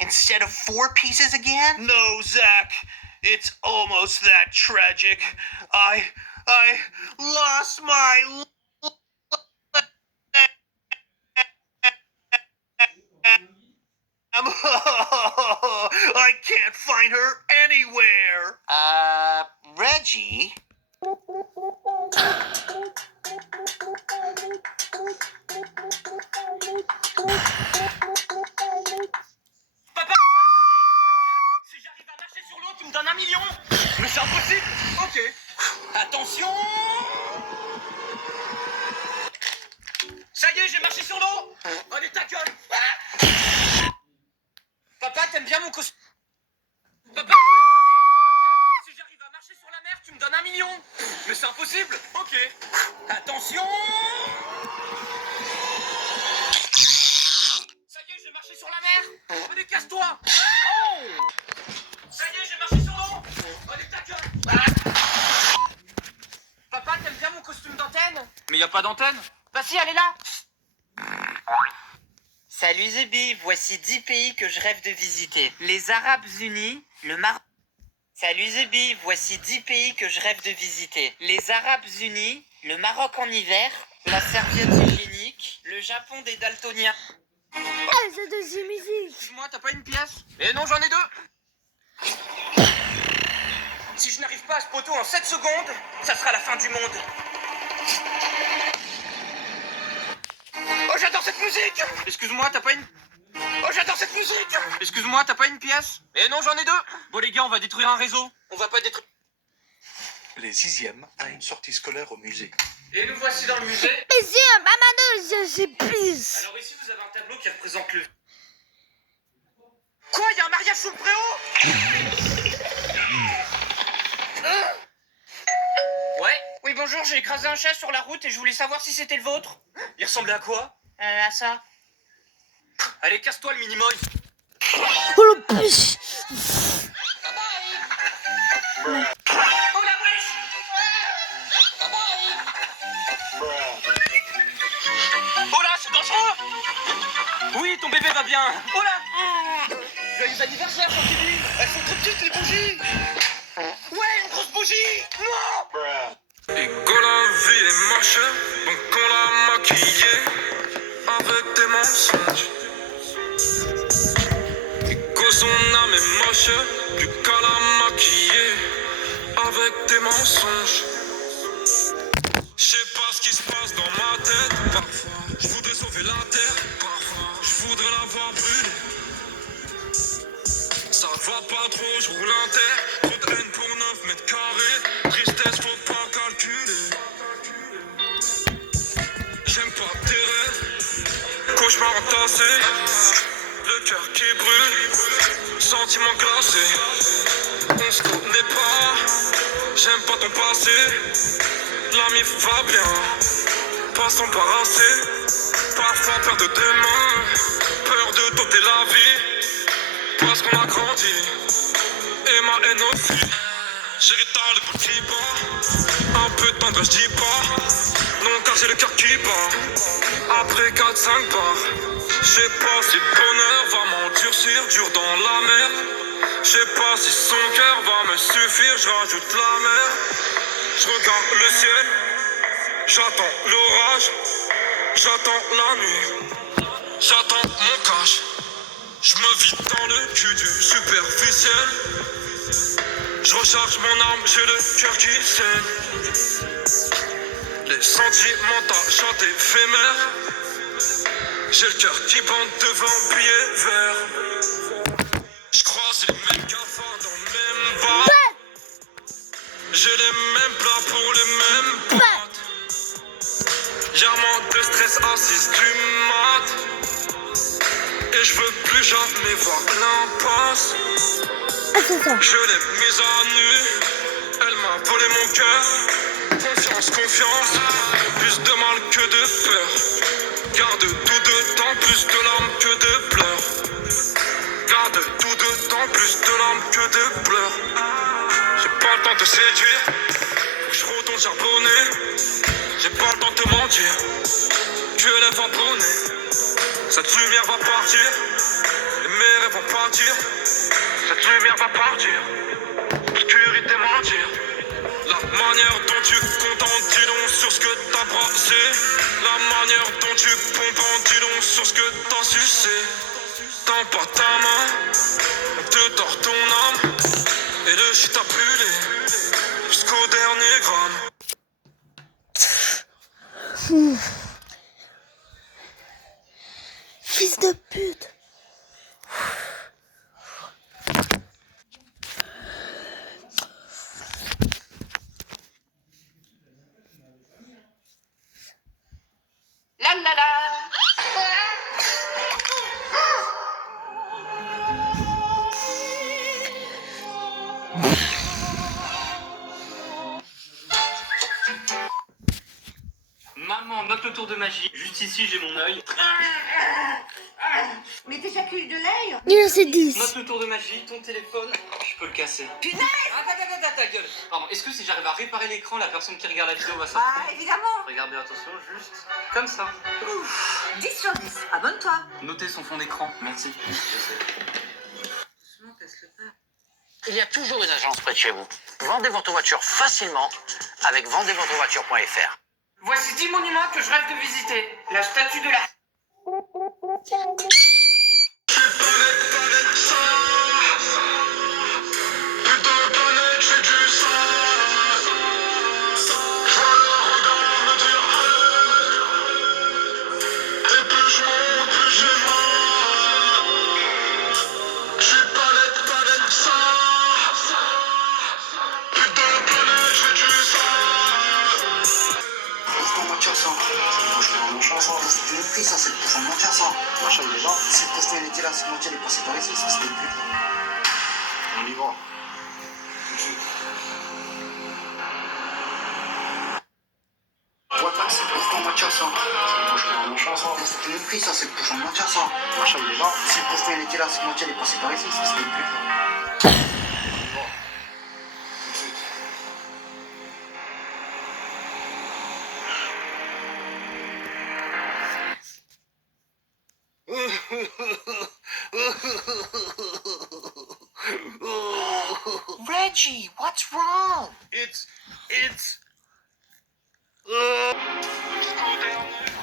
instead of 4 pieces again? No, Zach. It's almost that tragic. I lost my... I can't find her anywhere. Reggie? Papa, si j'arrive à marcher sur l'eau, tu me donnes 1 million. Mais c'est impossible. Ok. Attention. Ça y est, j'ai marché sur l'eau. Allez, ta gueule. Ah. Papa, t'aimes bien mon costume? Papa, si j'arrive à marcher sur la mer, tu me donnes 1 million. Mais c'est impossible. Ok. Attention. Ça y est, j'ai marché sur la mer. Allez, casse-toi. Oh. Ça y est, j'ai marché sur l'eau. Allez, ta gueule. Ah. Papa, t'aimes bien mon costume d'antenne? Mais y a pas d'antenne. Bah si, elle est là. Salut Zubi, voici 10 pays que je rêve de visiter. Les Arabes Unis, le Maroc. Salut Zubi, voici 10 pays que je rêve de visiter. Les Arabes Unis, le Maroc en hiver, la serviette hygiénique, le Japon des daltoniens. C'est de musique. Excuse-moi, t'as pas une pièce? Eh non, j'en ai 2. Si je n'arrive pas à ce poteau en 7 secondes, ça sera la fin du monde. Oh, j'adore cette musique! Excuse-moi, t'as pas une... Oh, j'adore cette musique! Excuse-moi, t'as pas une pièce? Eh non, j'en ai 2. Bon, les gars, on va détruire un réseau. On va pas détruire... Les 6e à une sortie scolaire au musée. Et nous voici dans le musée. Monsieur, maman, je sais plus. Alors ici, vous avez un tableau qui représente le... Quoi? Y'a un mariage sous le préau? Ouais? Oui, bonjour, j'ai écrasé un chat sur la route et je voulais savoir si c'était le vôtre. Il ressemblait à quoi? À ça. Allez, casse-toi, le minimoy. Oh le puce. Oh la wesh! Oh là, c'est dangereux! Oui, ton bébé va bien. Oh là! Joyeux anniversaire, Chantilly! Elles sont trop petites, les bougies! Ouais, une grosse bougie! Non! Et quand la vie est moche, donc on l'a maquillée avec des mensonges. Et quand son âme est moche, plus qu'à la maquiller avec des mensonges. Je sais pas ce qui se passe dans ma tête, parfois. Je voudrais sauver la terre, parfois. Je voudrais la voir brûler. Ça va pas trop, je roule un terre. Trop de haine pour 9 mètres carrés. Tristesse, faut pas calculer. J'aime pas tes rêves. Cauchemar entassé. Le cœur qui brûle. Sentiment glacé. On se connaît pas. J'aime pas ton passé. L'ami va bien. Pas s'embarrasser. Parfois peur de demain. Peur de doter la vie. Parce qu'on a grandi. Et ma haine aussi. Chérie, t'as le bout qui bat. Un peu de tendresse, je dis pas. Non, car j'ai le cœur qui bat. Après 4-5 bars. Je sais pas si le bonheur va m'endurcir, dur dans la mer. Je sais pas si son cœur va me suffire, je rajoute la mer. Je regarde le ciel. J'attends l'orage. J'attends la nuit. J'attends mon cash. Je me vide dans le cul du superficiel. Je recharge mon arme, j'ai le cœur qui saigne. Les sentiments tâchent éphémères. J'ai le cœur qui bande devant billet vert. Je croise les mêmes cafards dans le même bar. J'ai les mêmes plats pour les mêmes boîtes. Germain de stress à 6 du mat. Et je veux plus jamais voir l'impasse. Je l'ai mise à nu. Elle m'a volé mon cœur. Confiance, confiance. Plus de mal que de peur. Garde tout de temps, plus de larmes que de pleurs. Garde tout de temps, plus de larmes que de pleurs. J'ai pas le temps de séduire. Faut que je retourne charbonner. J'ai pas le temps de te mentir. Tu es l'être abonné. Cette lumière va partir. Les mes rêves vont partir. Cette lumière va partir. Obscurité mentir. La manière dont tu comptes en dis donc sur ce que t'as brassé. La manière dont tu pompes en dis donc sur ce que t'as sucé. Tends pas ta main, on te tord ton âme. Et le shit a brûlé jusqu'au dernier gramme. Fils de pute. La la la. Maman, note le tour de magie. Juste ici, j'ai mon œil. Mais t'éjacules de l'œil? Il c'est 10. Note le tour de magie, ton téléphone, je peux le casser. Punaise! Attends, ta gueule. Pardon, est-ce que si j'arrive à réparer l'écran, la personne qui regarde la vidéo va Bah, s'en évidemment! Regardez, attention, juste comme ça. 10 sur 10, abonne-toi! Notez son fond d'écran, merci. Il y a toujours une agence près de chez vous. Vendez votre voiture facilement avec vendezvotrevoiture.fr. Voici 10 monuments que je rêve de visiter. La statue de la... On y va. Toi, toi, c'est pour ton match à ça. Mon chanson. C'était une prise, ça, c'est pour ton match à ça. Machin, il est là. C'est pour faire les là, c'est moitié, elle est passée par ici, ça, c'était une prise. Reggie, what's wrong? It's. Jusqu'au dernier